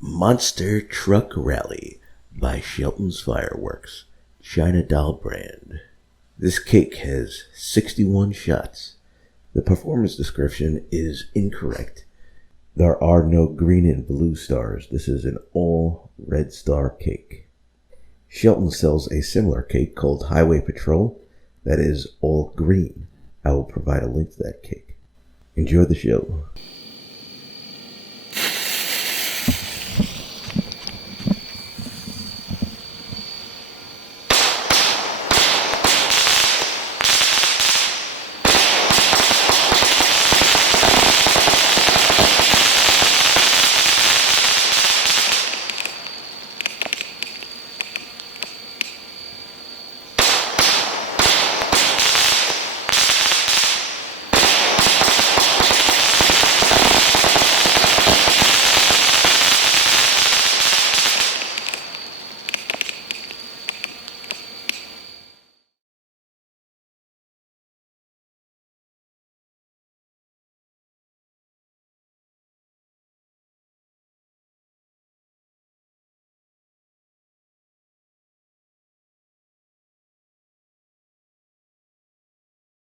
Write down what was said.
Monster Truck Rally by Shelton's Fireworks, China Doll brand. This cake has 61 shots. The performance description is incorrect. There are no green and blue stars. This is an all red star cake. Shelton sells a similar cake called Highway Patrol that is all green. I will provide a link to that cake. Enjoy the show.